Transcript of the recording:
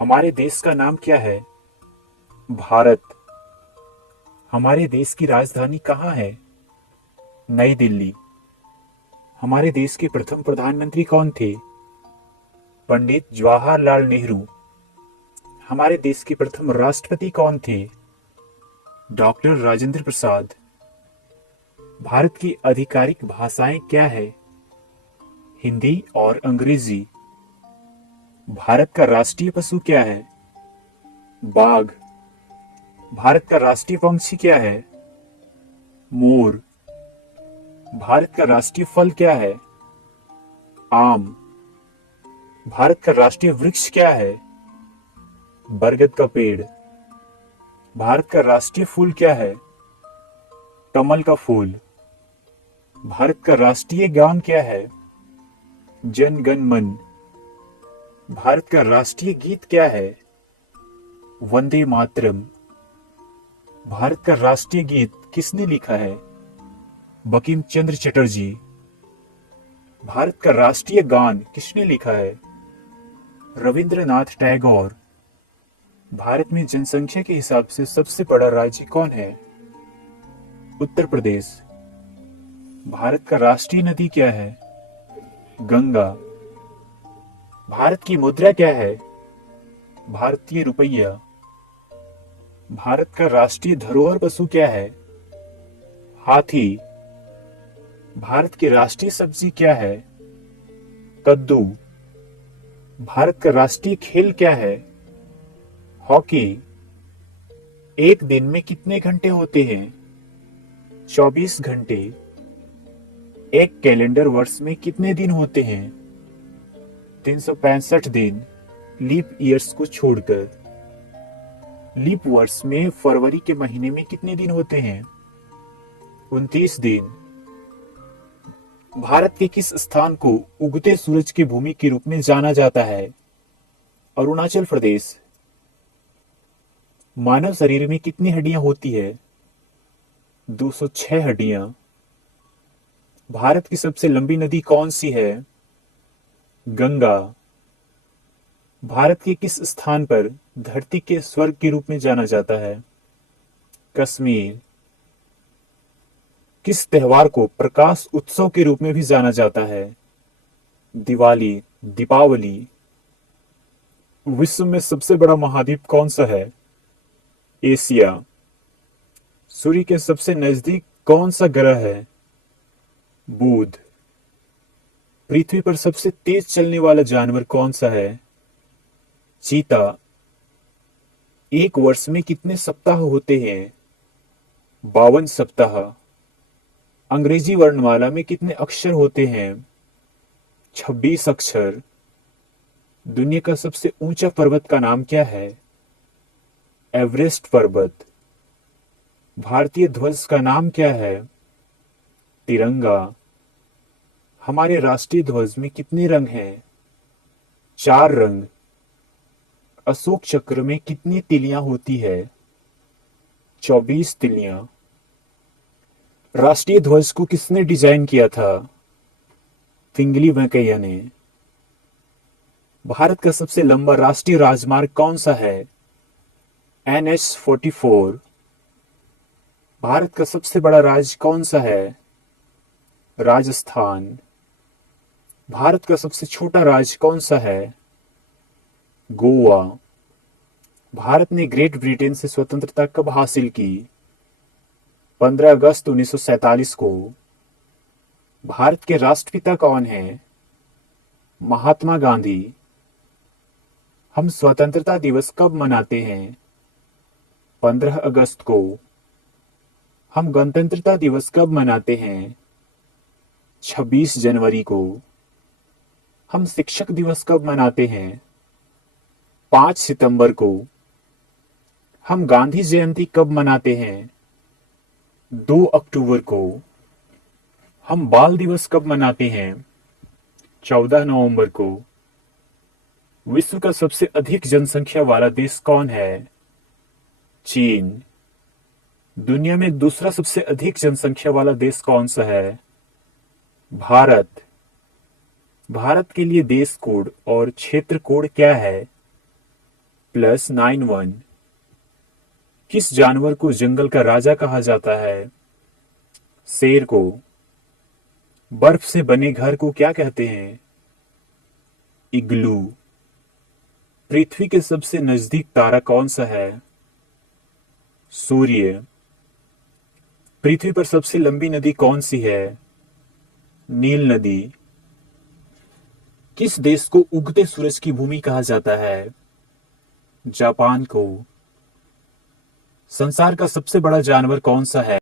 हमारे देश का नाम क्या है? भारत। हमारे देश की राजधानी कहाँ है? नई दिल्ली। हमारे देश के प्रथम प्रधानमंत्री कौन थे? पंडित जवाहरलाल नेहरू। हमारे देश के प्रथम राष्ट्रपति कौन थे? डॉक्टर राजेंद्र प्रसाद। भारत की आधिकारिक भाषाएं क्या है? हिंदी और अंग्रेजी। भारत का राष्ट्रीय पशु क्या है? बाघ। भारत का राष्ट्रीय पंछी क्या है? मोर। भारत का राष्ट्रीय फल क्या है? आम। भारत का राष्ट्रीय वृक्ष क्या है? बरगद का पेड़। भारत का राष्ट्रीय फूल क्या है? कमल का फूल। भारत का राष्ट्रीय गान क्या है? जन गण मन। भारत का राष्ट्रीय गीत क्या है? वंदे मातरम। भारत का राष्ट्रीय गीत किसने लिखा है? बंकिम चंद्र चटर्जी। भारत का राष्ट्रीय गान किसने लिखा है? रविंद्रनाथ टैगोर। भारत में जनसंख्या के हिसाब से सबसे बड़ा राज्य कौन है? उत्तर प्रदेश। भारत का राष्ट्रीय नदी क्या है? गंगा। भारत की मुद्रा क्या है? भारतीय रुपया। भारत का राष्ट्रीय धरोहर पशु क्या है? हाथी। भारत की राष्ट्रीय सब्जी क्या है? कद्दू। भारत का राष्ट्रीय खेल क्या है? हॉकी। एक दिन में कितने घंटे होते हैं? 24 घंटे। एक कैलेंडर वर्ष में कितने दिन होते हैं? 365 दिन, लीप ईयर्स को छोड़कर। लीप वर्ष में फरवरी के महीने में कितने दिन होते हैं? 29 दिन। भारत के किस स्थान को उगते सूरज की भूमि के रूप में जाना जाता है? अरुणाचल प्रदेश। मानव शरीर में कितनी हड्डियां होती है? 206 हड्डियां। भारत की सबसे लंबी नदी कौन सी है? गंगा। भारत के किस स्थान पर धरती के स्वर्ग के रूप में जाना जाता है? कश्मीर। किस त्योहार को प्रकाश उत्सव के रूप में भी जाना जाता है? दिवाली, दीपावली। विश्व में सबसे बड़ा महाद्वीप कौन सा है? एशिया। सूर्य के सबसे नजदीक कौन सा ग्रह है? बुध। पृथ्वी पर सबसे तेज चलने वाला जानवर कौन सा है? चीता। एक वर्ष में कितने सप्ताह होते हैं? 52 सप्ताह। अंग्रेजी वर्णमाला में कितने अक्षर होते हैं? 26 अक्षर। दुनिया का सबसे ऊंचा पर्वत का नाम क्या है? एवरेस्ट पर्वत। भारतीय ध्वज का नाम क्या है? तिरंगा। हमारे राष्ट्रीय ध्वज में कितने रंग हैं? 4 रंग। अशोक चक्र में कितनी तिलियां होती है? 24 तिलियां। राष्ट्रीय ध्वज को किसने डिजाइन किया था? पिंगली वेंकैया ने। भारत का सबसे लंबा राष्ट्रीय राजमार्ग कौन सा है? NH-44। भारत का सबसे बड़ा राज्य कौन सा है? राजस्थान। भारत का सबसे छोटा राज्य कौन सा है? गोवा। भारत ने ग्रेट ब्रिटेन से स्वतंत्रता कब हासिल की? 15 अगस्त 1947 को। भारत के राष्ट्रपिता कौन है? महात्मा गांधी। हम स्वतंत्रता दिवस कब मनाते हैं? 15 अगस्त को। हम गणतंत्रता दिवस कब मनाते हैं? 26 जनवरी को। हम शिक्षक दिवस कब मनाते हैं? 5 सितंबर को। हम गांधी जयंती कब मनाते हैं? 2 अक्टूबर को। हम बाल दिवस कब मनाते हैं? 14 नवंबर को। विश्व का सबसे अधिक जनसंख्या वाला देश कौन है? चीन। दुनिया में दूसरा सबसे अधिक जनसंख्या वाला देश कौन सा है? भारत। भारत के लिए देश कोड और क्षेत्र कोड क्या है? +91। किस जानवर को जंगल का राजा कहा जाता है? शेर को। बर्फ से बने घर को क्या कहते हैं? इग्लू। पृथ्वी के सबसे नजदीक तारा कौन सा है? सूर्य। पृथ्वी पर सबसे लंबी नदी कौन सी है? नील नदी। किस देश को उगते सूरज की भूमि कहा जाता है? जापान को। संसार का सबसे बड़ा जानवर कौन सा है?